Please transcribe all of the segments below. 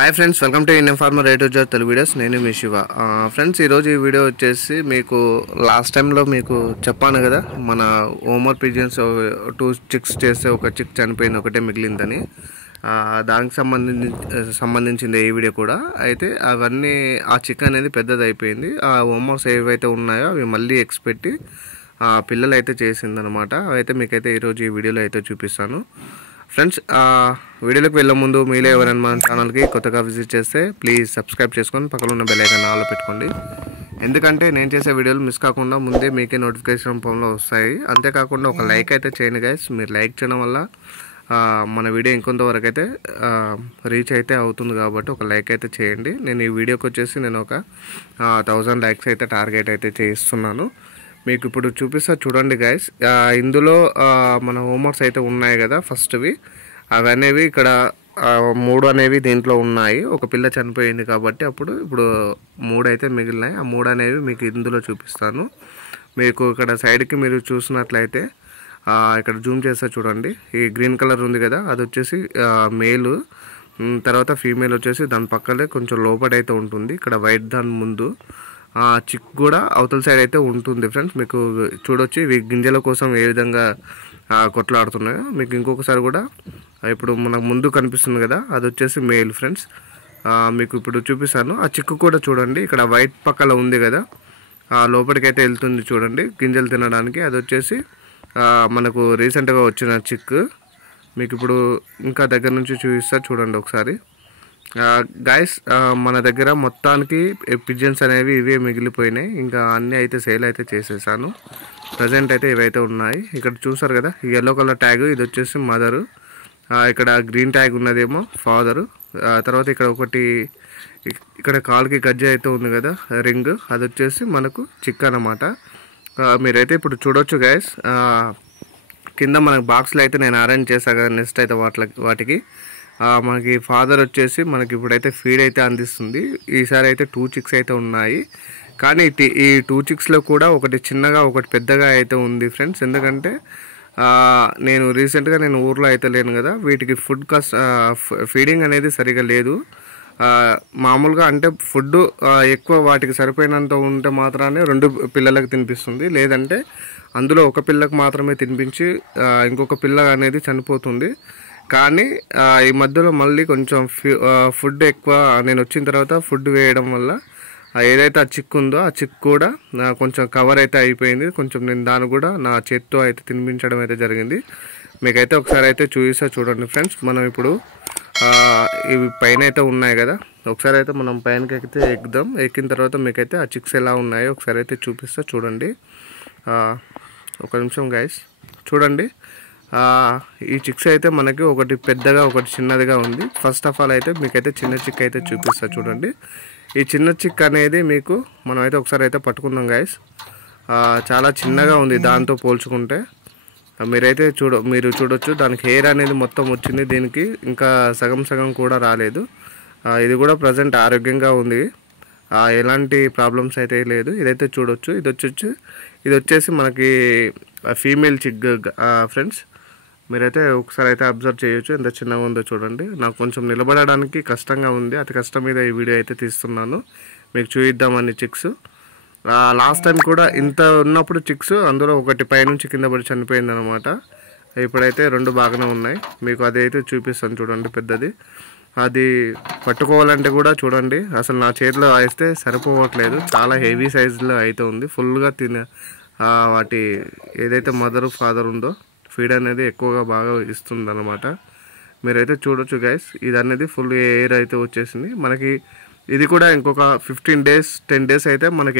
Hi friends, welcome to Indian farmer rate job Telugu videos. నేను మీ Shiva. Friends, ఈరోజు ఈ వీడియో వచ్చేసి మీకు లాస్ట్ టైంలో మీకు చెప్పాను కదా, మన ఓమర్ పిజియన్స్ 2 చిక్స్ చేస్తే ఒక చిక్ చనిపోయింది, ఒకటే మిగిలిందని. దానికి సంబంధించింది ఈ వీడియో కూడా. అయితే అవన్నీ ఆ చిక్ అనేది పెద్దది అయిపోయింది. ఆ ఓమర్స్ ఏవైతే ఉన్నాయో అవి మళ్ళీ ఎగ్స్ పెట్టి పిల్లలు అయితే చేసిందనమాట. అయితే మీకైతే ఈరోజు ఈ వీడియోలో అయితే చూపిస్తాను. ఫ్రెండ్స్, వీడియోలోకి వెళ్ళే ముందు మీలో ఎవరైనా మన ఛానల్కి కొత్తగా విజిట్ చేస్తే ప్లీజ్ సబ్స్క్రైబ్ చేసుకొని పక్కన ఉన్న బెల్ ఐకాన్ ఆన్లో పెట్టుకోండి. ఎందుకంటే నేను చేసే వీడియోలు మిస్ కాకుండా ముందే మీకే నోటిఫికేషన్ రూపంలో వస్తాయి. అంతేకాకుండా ఒక లైక్ అయితే చేయండి గైస్. మీరు లైక్ చేయడం వల్ల మన వీడియో ఇంకొంతవరకు అయితే రీచ్ అయితే అవుతుంది, కాబట్టి ఒక లైక్ అయితే చేయండి. నేను ఈ వీడియోకి వచ్చేసి నేను ఒక 1000 లైక్స్ అయితే టార్గెట్ అయితే చేస్తున్నాను. మీకు ఇప్పుడు చూపిస్తా చూడండి గైస్. ఇందులో మన హోంవర్క్స్ అయితే ఉన్నాయి కదా, ఫస్ట్వి అవనేవి ఇక్కడ 3 అనేవి దీంట్లో ఉన్నాయి. ఒక పిల్ల చనిపోయింది కాబట్టి ఇప్పుడు 3 అయితే మిగిలినాయి. ఆ 3 అనేవి మీకు ఇందులో చూపిస్తాను. మీకు ఇక్కడ సైడ్కి మీరు చూసినట్లయితే ఇక్కడ జూమ్ చేస్తే చూడండి, ఈ గ్రీన్ కలర్ ఉంది కదా, అది వచ్చేసి మేలు. తర్వాత ఫీమేల్ వచ్చేసి దాని పక్కనే కొంచెం లోపడైతే ఉంటుంది. ఇక్కడ వైట్ దాని ముందు చిక్ కూడా అవతల సైడ్ అయితే ఉంటుంది. ఫ్రెండ్స్, మీకు చూడొచ్చు ఇవి గింజల కోసం ఏ విధంగా కొట్లాడుతున్నాయో. మీకు ఇంకొకసారి కూడా ఇప్పుడు మనకు ముందు కనిపిస్తుంది కదా, అది వచ్చేసి మేల్. ఫ్రెండ్స్, మీకు ఇప్పుడు చూపిస్తాను. ఆ చిక్కు కూడా చూడండి, ఇక్కడ వైట్ పక్కల ఉంది కదా, లోపలికైతే వెళ్తుంది చూడండి గింజలు తినడానికి. అది వచ్చేసి మనకు రీసెంట్గా వచ్చిన చిక్కు. మీకు ఇప్పుడు ఇంకా దగ్గర నుంచి చూపిస్తా చూడండి ఒకసారి. గాయస్, మన దగ్గర మొత్తానికి పిజన్స్ అనేవి ఇవే మిగిలిపోయినాయి. ఇంకా అన్నీ అయితే సేల్ అయితే చేసేసాను. ప్రజెంట్ అయితే ఇవైతే ఉన్నాయి. ఇక్కడ చూసారు కదా, ఈ ఎల్లో కలర్ ట్యాగ్ ఇది వచ్చేసి మదరు. ఇక్కడ గ్రీన్ ట్యాగ్ ఉన్నదేమో ఫాదరు. తర్వాత ఇక్కడ ఒకటి ఇక్కడ కాలుకి గజ్జ అయితే ఉంది కదా, రింగ్, అది వచ్చేసి మనకు చిక్ అన్నమాట. మీరైతే ఇప్పుడు చూడొచ్చు గాయస్, కింద మనకు బాక్స్లో అయితే నేను అరేంజ్ చేశాను కదా. నెక్స్ట్ అయితే వాటికి మనకి ఫాదర్ వచ్చేసి మనకి ఇప్పుడైతే ఫీడ్ అయితే అందిస్తుంది. ఈసారి అయితే 2 చిక్స్ అయితే ఉన్నాయి. కానీ ఈ 2 చిక్స్లో కూడా ఒకటి చిన్నగా ఒకటి పెద్దగా అయితే ఉంది ఫ్రెండ్స్. ఎందుకంటే నేను రీసెంట్గా ఊర్లో అయితే లేను కదా, వీటికి ఫీడింగ్ అనేది సరిగా లేదు. మామూలుగా అంటే ఫుడ్ ఎక్కువ వాటికి సరిపోయినంత ఉంటే మాత్రాన్ని 2 పిల్లలకు తినిపిస్తుంది. లేదంటే అందులో ఒక పిల్లకు మాత్రమే తినిపించి ఇంకొక పిల్ల అనేది చనిపోతుంది. కానీ ఈ మధ్యలో మళ్ళీ కొంచెం ఫుడ్ ఎక్కువ నేను వచ్చిన తర్వాత ఫుడ్ వేయడం వల్ల ఏదైతే ఆ చిక్ ఉందో ఆ చిక్ కూడా కొంచెం కవర్ అయితే అయిపోయింది. కొంచెం నేను దాన్ని కూడా నా చేత్తో అయితే తినిపించడం అయితే జరిగింది. మీకైతే ఒకసారి అయితే చూడండి ఫ్రెండ్స్. మనం ఇప్పుడు ఇవి పైన అయితే ఉన్నాయి కదా, ఒకసారి అయితే మనం పైనకి అయితే ఎక్కుదాం. ఎక్కిన తర్వాత మీకైతే ఆ చిక్స్ ఎలా ఉన్నాయో ఒకసారి అయితే చూపిస్తా చూడండి. ఒక నిమిషం గైస్, చూడండి. ఈ చిక్స్ అయితే మనకి ఒకటి పెద్దగా ఒకటి చిన్నదిగా ఉంది. ఫస్ట్ ఆఫ్ ఆల్ అయితే మీకైతే చిన్న చిక్ అయితే చూపిస్తా చూడండి. ఈ చిన్న చిక్ అనేది మీకు మనం అయితే ఒకసారి అయితే పట్టుకుందాం గైస్. చాలా చిన్నగా ఉంది దాంతో పోల్చుకుంటే. మీరైతే మీరు చూడొచ్చు, దానికి హెయిర్ అనేది మొత్తం వచ్చింది, దీనికి ఇంకా సగం కూడా రాలేదు. ఇది కూడా ప్రజెంట్ ఆరోగ్యంగా ఉంది, ఎలాంటి ప్రాబ్లమ్స్ అయితే లేదు. ఇదైతే చూడొచ్చు, ఇది వచ్చేసి మనకి ఫీమేల్ చిక్ ఫ్రెండ్స్. మీరైతే ఒకసారి అయితే అబ్జర్వ్ చేయొచ్చు ఎంత చిన్నగా ఉందో చూడండి. నాకు కొంచెం నిలబడడానికి కష్టంగా ఉంది, అతి కష్టం మీద ఈ వీడియో అయితే తీస్తున్నాను మీకు చూపిద్దామని చిక్స్. లాస్ట్ టైం కూడా ఇంత ఉన్నప్పుడు చిక్స్ అందులో ఒకటి పైనుంచి కింద పడి చనిపోయింది అనమాట. ఇప్పుడైతే 2 బాగానే ఉన్నాయి. మీకు అది అయితే చూపిస్తాను చూడండి, పెద్దది. అది పట్టుకోవాలంటే కూడా చూడండి, అసలు నా చేతిలో వేస్తే సరిపోవట్లేదు, చాలా హెవీ సైజులో అయితే ఉంది. ఫుల్గా వాటి ఏదైతే మదరు ఫాదర్ ఉందో ఫీడ్ అనేది ఎక్కువగా బాగా ఇస్తుంది అనమాట. మీరైతే చూడొచ్చు గైస్, ఇది అనేది ఫుల్ ఎయిర్ అయితే వచ్చేసింది మనకి. ఇది కూడా ఇంకొక 15 డేస్ 10 డేస్ అయితే మనకి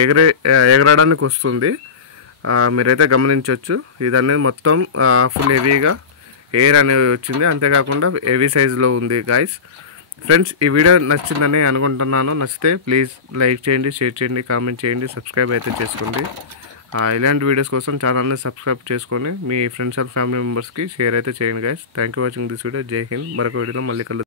ఎగరడానికి వస్తుంది. మీరైతే గమనించవచ్చు, ఇది అనేది మొత్తం ఫుల్ హెవీగా ఎయిర్ అనేది వచ్చింది. అంతేకాకుండా హెవీ సైజులో ఉంది గైస్. ఫ్రెండ్స్, ఈ వీడియో నచ్చిందని అనుకుంటున్నాను. నచ్చితే ప్లీజ్ లైక్ చేయండి, షేర్ చేయండి, కామెంట్ చేయండి, సబ్స్క్రైబ్ అయితే చేసుకోండి. ఇలాంటి వీడియోస్ కోసం ఛానల్ని సబ్స్క్రైబ్ చేసుకొని మీ ఫ్రెండ్స్ అండ్ ఫ్యామిలీ మెంబర్స్కి షేర్ అయితే చేయండి guys. Thank you watching this video. జై హింద్. మరొక వీడియోలో మళ్ళీ కలుద్దాం.